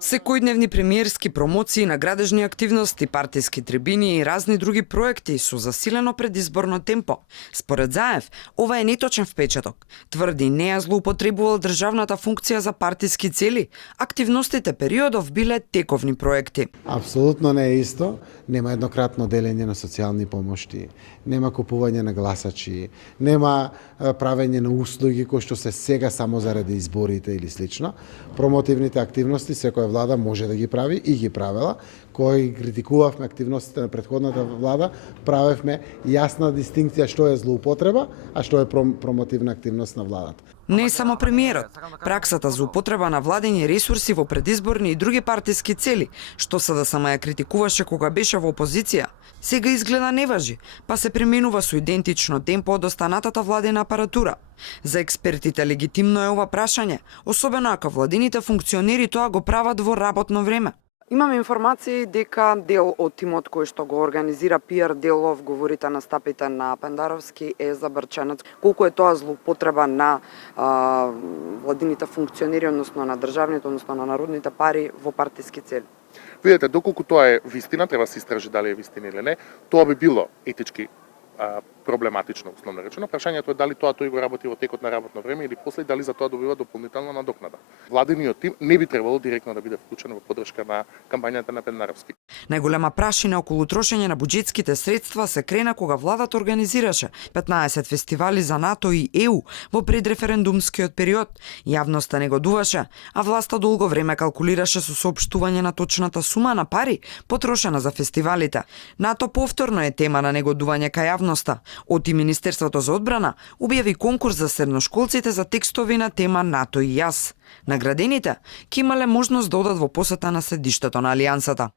Секојдневни премиерски промоции на градежни активности, партиски трибини и разни други проекти со засилено предизборно темпо. Според Заев, ова е неточен впечаток. Тврди не ја злоупотребувал државната функција за партиски цели. Активностите периодов биле тековни проекти. Апсолутно не е исто. Нема еднократно делење на социјални помошти, нема купување на гласачи, нема правење на услуги кои што се сега само заради изборите или слично. Промотивните активности секоја влада може да ги прави и ги правела. Кои критикувавме активностите на претходната влада, правевме јасна дистинкција што е злоупотреба, а што е промотивна активност на владата. Не само премиерот, праксата за употреба на владени ресурси во предизборни и други партиски цели, што сада сама ја критикуваше кога беше во опозиција, сега изгледа не важи, па се применува со идентично темпо од останатата владена апаратура. За експертите легитимно е ова прашање, особено ако владините функционери тоа го прават во работно време. Имаме информации дека дел од тимот кој што го организира PR делов, говорите на стапите на Пендаровски, е забрченец. Колку е тоа злоупотреба на владините функционери, односно на државните, односно на народните пари во партиски цели? Видете, доколку тоа е вистина, треба да се истражи дали е вистина или не, тоа би било етички проблематично, условно речено. Прашањето е дали тоа тој го работи во текот на работно време или после дали за тоа добива дополнителна надокнада. Владиниот тим не би требало директно да биде вклучен во поддршка на кампањата на Пендаровски. Најголема прашина околу трошење на буџетските средства се крена кога владата организираше 15 фестивали за НАТО и ЕУ во предреферендумскиот период. Јавноста негодуваше, а власта долго време калкулираше со соопштување на точната сума на пари потрошена за фестивалите. НАТО повторно е тема на негодување кај јавноста. Оти Министерството за одбрана објави конкурс за средношколците за текстови на тема НАТО и јас. Наградените ќе имале можност да одат во посета на седиштето на Алијансата.